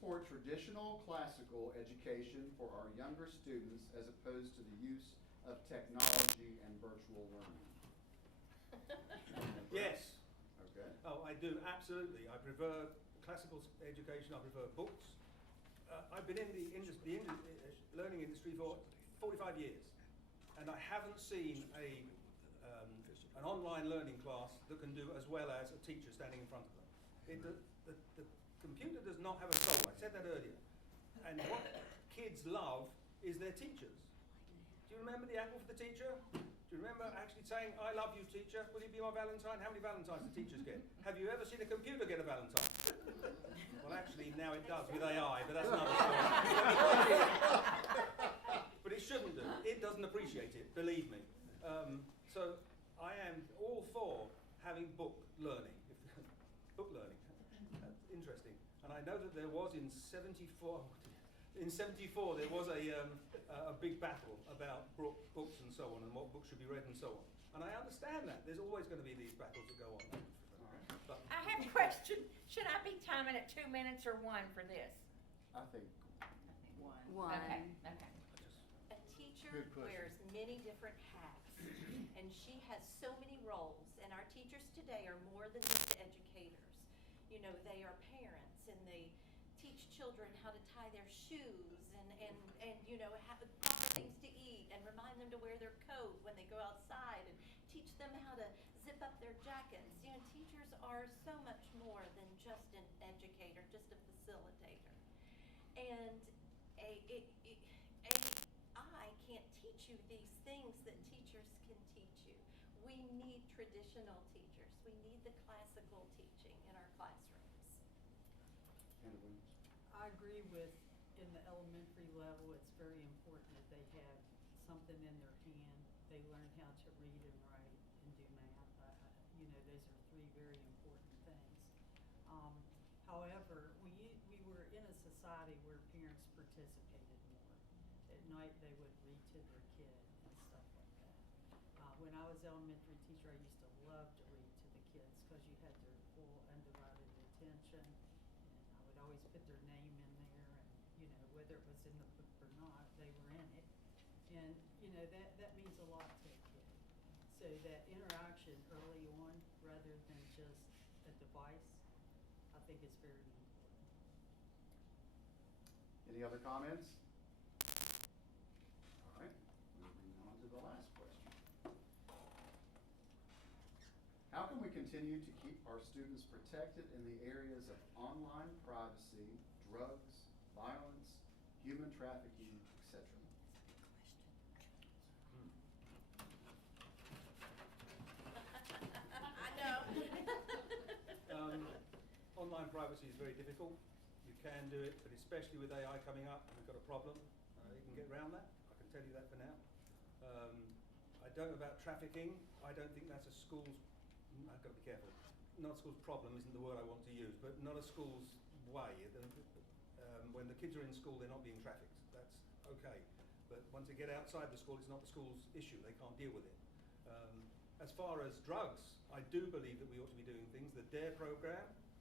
support traditional classical education for our younger students as opposed to the use of technology and virtual learning? Yes. Okay. Oh, I do, absolutely. I prefer classical education, I prefer books. I've been in the learning industry for 45 years, and I haven't seen an online learning class that can do as well as a teacher standing in front of them. The computer does not have a soul, I said that earlier. And what kids love is their teachers. Do you remember the apple for the teacher? Do you remember actually saying, I love you, teacher, will you be my Valentine? How many Valentines do teachers get? Have you ever seen a computer get a Valentine? Well, actually, now it does with AI, but that's another story. But it shouldn't do. It doesn't appreciate it, believe me. So I am all for having book learning. Book learning, that's interesting. And I know that there was in '74, there was a big battle about books and so on, and what books should be read and so on. And I understand that. There's always going to be these battles that go on. But I have a question. Should I be timing it 2 minutes or 1 for this? I think One. Okay. A teacher Good question. wears many different hats, and she has so many roles, and our teachers today are more than just educators. You know, they are parents, and they teach children how to tie their shoes and you know, have proper things to eat, and remind them to wear their coat when they go outside, and teach them how to zip up their jackets. You know, teachers are so much more than just an educator, just a facilitator. And I can't teach you these things that teachers can teach you. We need traditional teachers. We need the classical teaching in our classrooms. I agree with, in the elementary level, it's very important that they have something in their hand. They learn how to read and write and do math. You know, those are 3 very important things. However, we were in a society where parents participated more. At night, they would read to their kid and stuff like that. When I was elementary teacher, I used to love to read to the kids because you had their full undivided attention. And I would always put their name in there, and you know, whether it was in the book or not, they were in it. And you know, that means a lot to a kid. So that interaction early on, rather than just a device, I think is very important. Any other comments? All right, moving on to the last question. How can we continue to keep our students protected in the areas of online privacy, drugs, violence, human trafficking, etc.? Online privacy is very difficult. You can do it, but especially with AI coming up, we've got a problem. You can get around that. I can tell you that for now. I don't know about trafficking. I don't think that's a school's, I've got to be careful. Not a school's problem isn't the word I want to use, but not a school's way. When the kids are in school, they're not being trafficked. That's okay. But once they get outside the school, it's not the school's issue. They can't deal with it. As far as drugs, I do believe that we ought to be doing things. The DARE program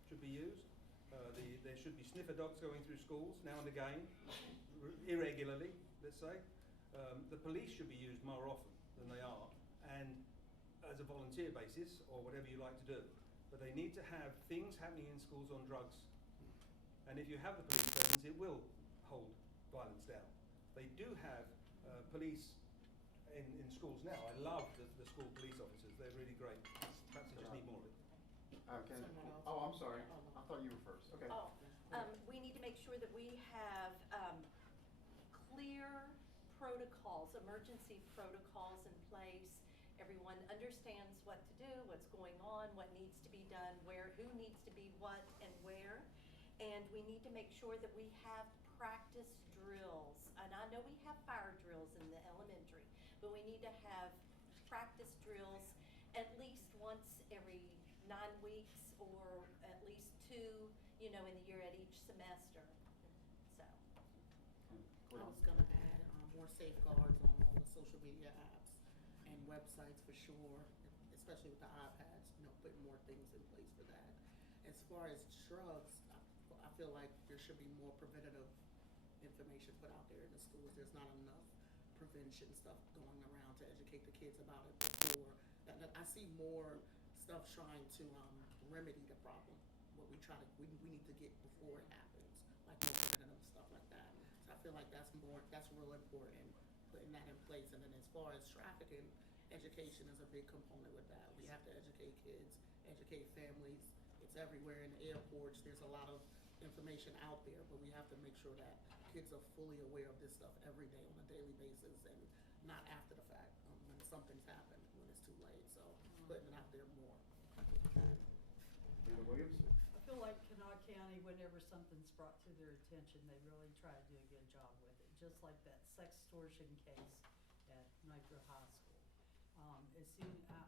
should be used. There should be sniffer dogs going through schools now and again, irregularly, let's say. The police should be used more often than they are, and as a volunteer basis, or whatever you like to do. But they need to have things happening in schools on drugs. And if you have the police presence, it will hold violence down. They do have police in schools now. I love the school police officers. They're really great. Perhaps they just need more of it. Okay. Oh, I'm sorry. I thought you were first. Okay. We need to make sure that we have clear protocols, emergency protocols in place. Everyone understands what to do, what's going on, what needs to be done, where, who needs to be what and where. And we need to make sure that we have practice drills. And I know we have fire drills in the elementary, but we need to have practice drills at least once every 9 weeks, or at least 2, you know, in the year at each semester. So. I was gonna add more safeguards on all the social media apps and websites for sure, especially with the iPads, you know, putting more things in place for that. As far as drugs, I feel like there should be more preventative information put out there in the schools. There's not enough prevention stuff going around to educate the kids about it before. I see more stuff trying to remedy the problem. What we need to get before it happens, like more preventative stuff like that. So I feel like that's real important, putting that in place. And then as far as trafficking, education is a big component with that. We have to educate kids, educate families. It's everywhere in the airports. There's a lot of information out there, but we have to make sure that kids are fully aware of this stuff every day on a daily basis and not after the fact, when something's happened, when it's too late. So putting it out there more. Amanda Williams? I feel like Kanawha County, whenever something's brought to their attention, they really try to do a good job with it. Just like that sextortion case at Nitro High School.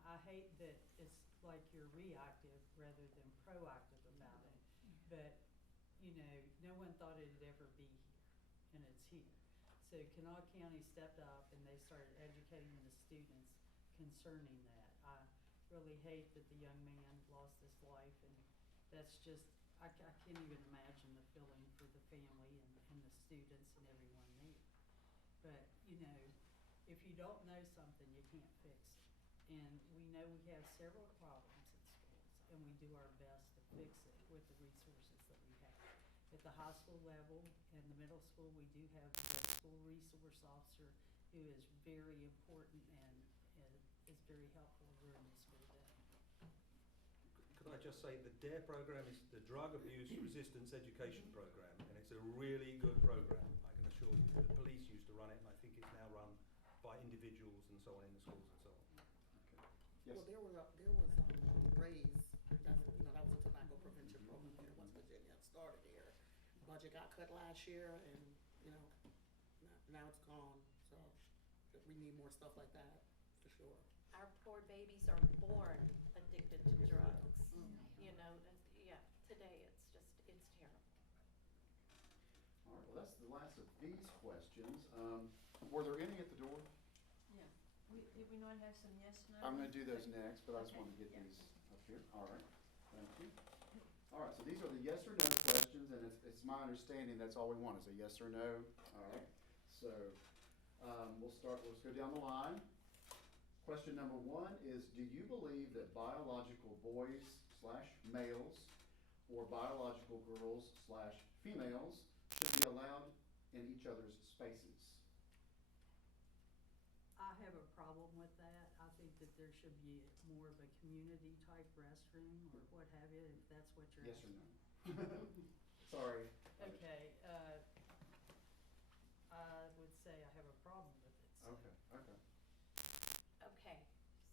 I hate that it's like you're reactive rather than proactive about it. But, no one thought it'd ever be here, and it's here. So Kanawha County stepped up and they started educating the students concerning that. I really hate that the young man lost his life, and that's just, I can't even imagine the feeling for the family and the students and everyone there. But, if you don't know something, you can't fix it. And we know we have several problems at schools, and we do our best to fix it with the resources that we have. At the high school level and the middle school, we do have the school resource officer who is very important and is very helpful during the school day. Could I just say the DARE program is the Drug Abuse Resistance Education Program, and it's a really good program, I can assure you. The police used to run it, and I think it's now run by individuals and so on in the schools and so on. Yes. Well, there was RAISE, that was a tobacco prevention program here in West Virginia. It started here. Budget got cut last year, and now it's gone. So we need more stuff like that for sure. Our poor babies are born addicted to drugs. Today it's terrible. All right, well, that's the last of these questions. Were there any at the door? Yeah. Did we not have some yes, no? I'm gonna do those next, but I just Okay, wanted to get yeah. these up here. All right, thank you. All right, so these are the yes or no questions, and it's my understanding that's all we want is a yes or no. All right, so let's go down the line. Question number 1 is, do you believe that biological boys/males or biological girls/females should be allowed in each other's spaces? I have a problem with that. I think that there should be more of a community type restroom or what have you, if that's what you're Yes or asking. no? Sorry. Okay, I would say I have a problem with it. So. Okay. Okay,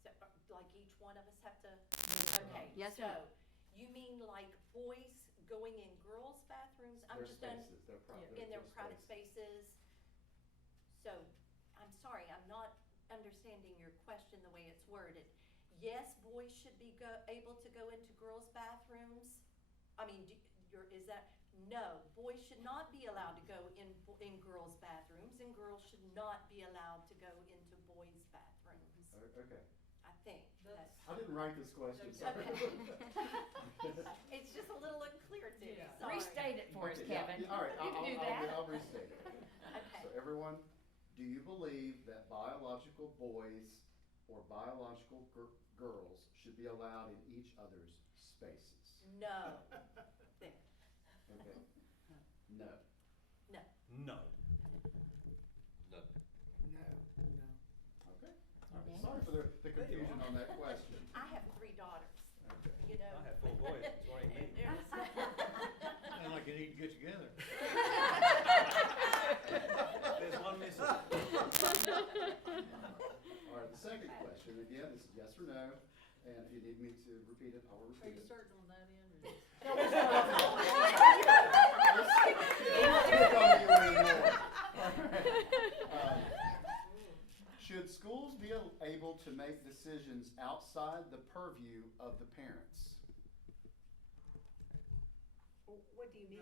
so like each one of us have to, Yes. okay, Yes or so no? you mean like boys going in girls' bathrooms? I'm Their just done spaces, their private. in their private spaces. So, I'm sorry, I'm not understanding your question the way it's worded. Yes, boys should be able to go into girls' bathrooms? I mean, is that, no, boys should not be allowed to go in girls' bathrooms, and girls should not be allowed to go into boys' bathrooms. Okay. I think that's. I didn't write this question, Okay. sorry. It's just a little unclear to me, Yeah. sorry. Restate it for us, Okay, yeah, Kevin. yeah, all right, You can do that. I'll restate it. Okay. So everyone, do you believe that biological boys or biological girls should be allowed in each other's spaces? No. There. Okay. No. No. No. No. Okay. All right. Sorry for the confusion on that question. I have 3 daughters, Okay. you know. I have 4 boys, it's worrying me. Sound like you need to get together. There's one missing. All right, the second question, again, this is yes or no, and if you need me to repeat it, I will Are repeat you it. starting on that end or this? Should schools be able to make decisions outside the purview of the parents? What do you mean?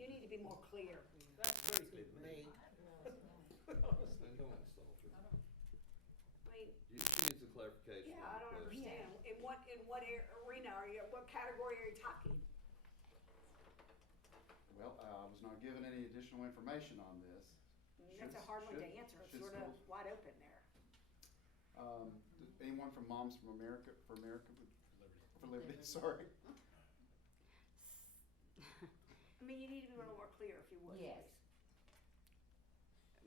You need to be more clear. That's pretty clear to me. Honestly, no one's solved it. I mean, She needs a clarification. yeah, on I the don't question. understand. In what arena are you, what category are you talking? Well, I was not given any additional information on this. That's a hard one to answer, it's should sort of schools- wide open there. Anyone from Moms for America, for Liberty, sorry. I mean, you need to be a little more clear if you would, Yes. please.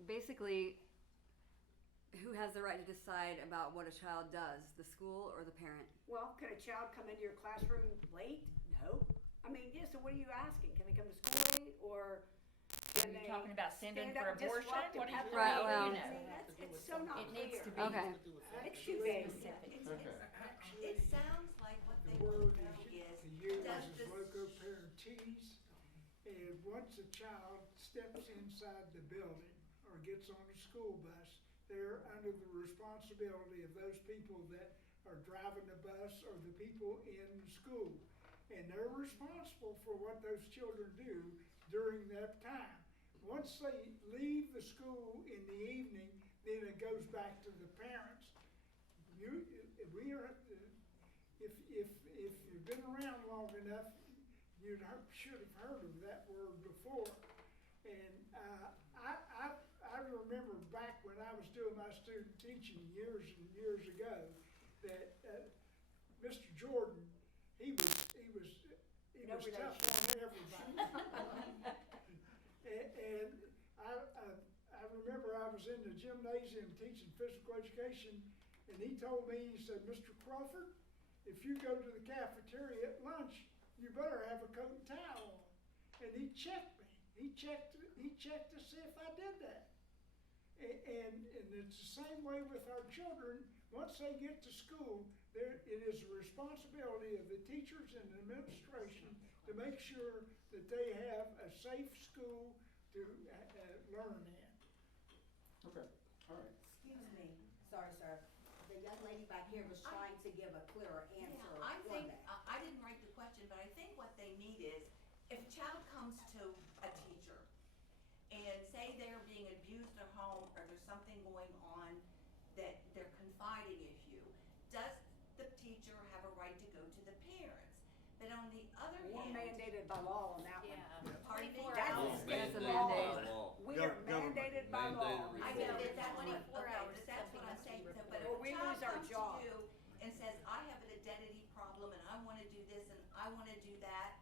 Basically, who has the right to decide about what a child does, the school or the parent? Well, can a child come into your classroom late? No. I mean, yeah, so what are you asking? Can they come to school late, or can Are you they talking about sending stand for up, abortion? disrupt, What and are have you, Right, a well- meeting? I mean, it's so not it clear. needs to be Okay. It's too vague. specific. Okay. It sounds like what they The want word to know is, to use does is this, loco-parentis, and once a child steps inside the building or gets on a school bus, they're under the responsibility of those people that are driving the bus or the people in the school. And they're responsible for what those children do during that time. Once they leave the school in the evening, then it goes back to the parents. If you've been around long enough, should have heard of that word before. And I remember back when I was doing my student teaching years and years ago, that Mr. Jordan, he was No tough on everybody. And I remember I was in the gymnasium teaching physical education, and he told me, he said, "Mr. Crawford, if you go to the cafeteria at lunch, you better have a coat and towel on." And he checked me. He checked to see if I did that. And it's the same way with our children. Once they get to school, it is the responsibility of the teachers and the administration to make sure that they have a safe school to learn in. Okay, all right. Excuse me, sorry, sir. The young lady back here was trying to give a clearer answer yeah, I for think, that. I didn't write the question, but I think what they need is, if a child comes to a teacher and say they're being abused at home or there's something going on that they're confiding in you, does the teacher have a right to go to the parents? But on the other We're hand, mandated by law on that one. Yeah, pardon me? 24 That's hours. a state That's a law. mandate. We are mandated by law. Mandated I know that that's, 24 okay, hours, but that's what I'm something saying, has to be but if Or a we child lose our comes job. to you and says, I have an identity problem and I wanna do this and I wanna do that,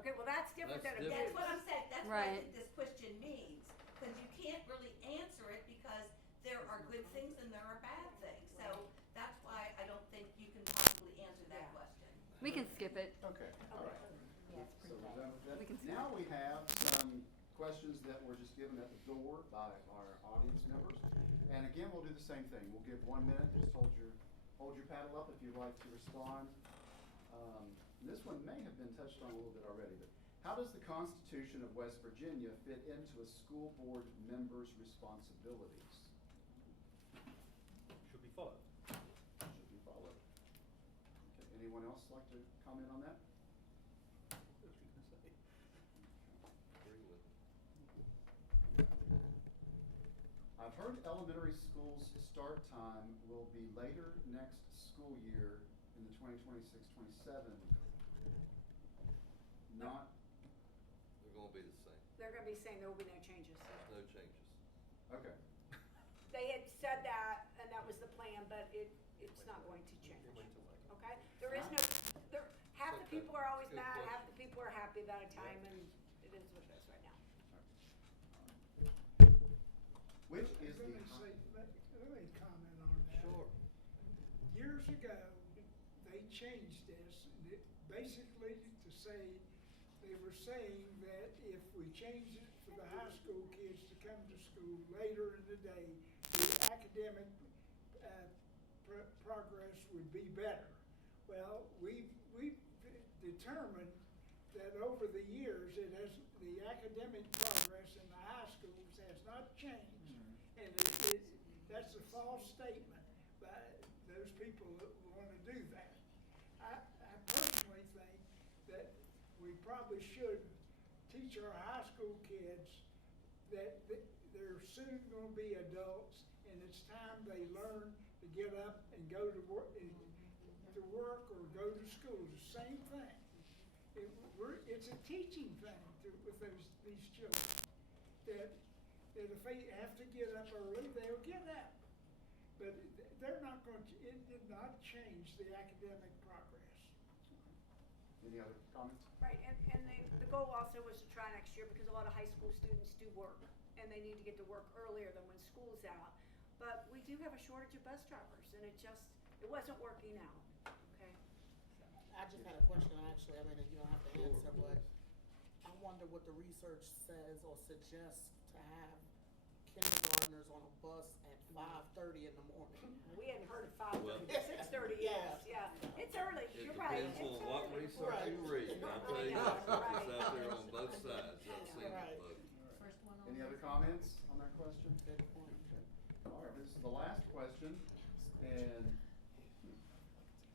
Okay, well, that's different than That's abuse. that's what I'm saying, that's what I Right. think this question means. Cause you can't really answer it because there are good things and there are bad things, so that's why I don't think you can possibly answer that Yeah. question. We can skip it. Okay, all right. Yeah, it's So pretty we're vague. done with that. We can skip Now we have some questions that were just given at the door by our audience members. And again, we'll do the same thing. We'll give 1 minute, just hold your paddle up if you'd like to respond. This one may have been touched on a little bit already, but how does the Constitution of West Virginia fit into a school board member's responsibilities? Should be followed. Should be followed. Okay, anyone else like to comment on that? What was you gonna say? Agree with. I've heard elementary school's start time will be later next school year in the 2026-27. Not, They're gonna be the same. They're gonna be saying there will be no changes. There's no changes. okay, They had said that, and that was the plan, but it's not going to change. Wait till later. Okay? There is no, half the Okay. people are always Good mad, half question. the people are happy about a time, and it is what it is right now. which is Let the, me say, let me comment on that. Sure. Years ago, they changed this, basically to say, they were saying that if we changed it for the high school kids to come to school later in the day, the academic progress would be better. Well, we've determined that over the years, the academic progress in the high schools has not changed. And that's a false statement by those people that want to do that. I personally think that we probably should teach our high school kids that they're soon going to be adults, and it's time they learn to get up and go to work or go to school. The same thing. It's a teaching thing with these children. That if they have to get up early, they'll get up. But they're not going to, it did not change the academic progress. Any other comments? Right, and the goal also was to try next year, because a lot of high school students do work, and they need to get to work earlier than when school's out. But we do have a shortage of bus drivers, and it wasn't working out, okay? I just had a question, actually, I mean, you don't have to answer, but I wonder what the research says or suggests to have kindergartners on a bus at 5:30 in the morning. We hadn't heard of 5:30, Well- 6:30, yes, yeah. It's early, It you're right. depends It's on what early. research you read, I'll tell you that, 'cause it's out there on both sides, I've seen it Right. both. Any other comments on that question? Good point. Okay. All right, this is the last question, and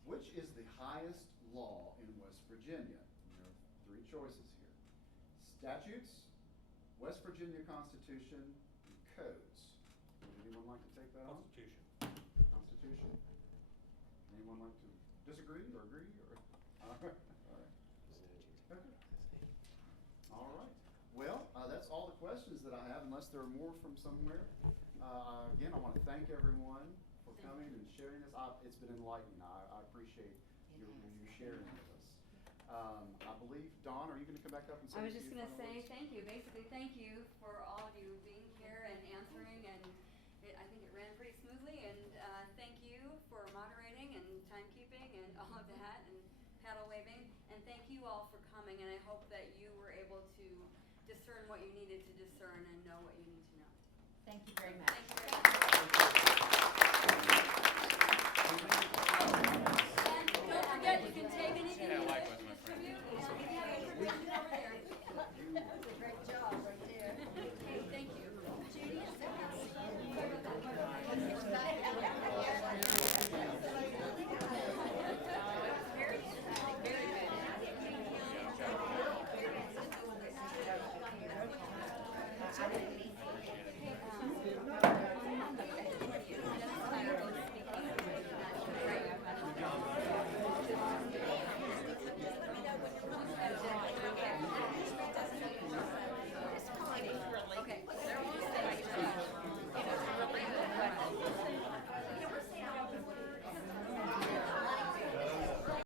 which is the highest law in West Virginia? And there are three choices here. Statutes, West Virginia Constitution, and codes. Would anyone like to take that on? Constitution. Constitution? Anyone like to disagree or agree or? All right. Okay. All right. Well, that's all the questions that I have, unless there are more from somewhere. Again, I want to thank everyone for coming and sharing this. It's been enlightening. I appreciate you sharing with us. I believe, Dawn, are you going to come back up and say? I was a just few gonna final say words? thank you, basically thank you for all of you being here and answering, and I think it ran pretty smoothly, and thank you for moderating and timekeeping and all of that, and paddle waving, and thank you all for coming, and I hope that you were able to discern what you needed to discern and know what you need to know. Thank you very much. Thank you very much. And don't forget, you can take anything you wish to distribute, and we have a ribbon over there. That's a great job right there. Okay, thank you. Judy, is that very interesting, very good. I didn't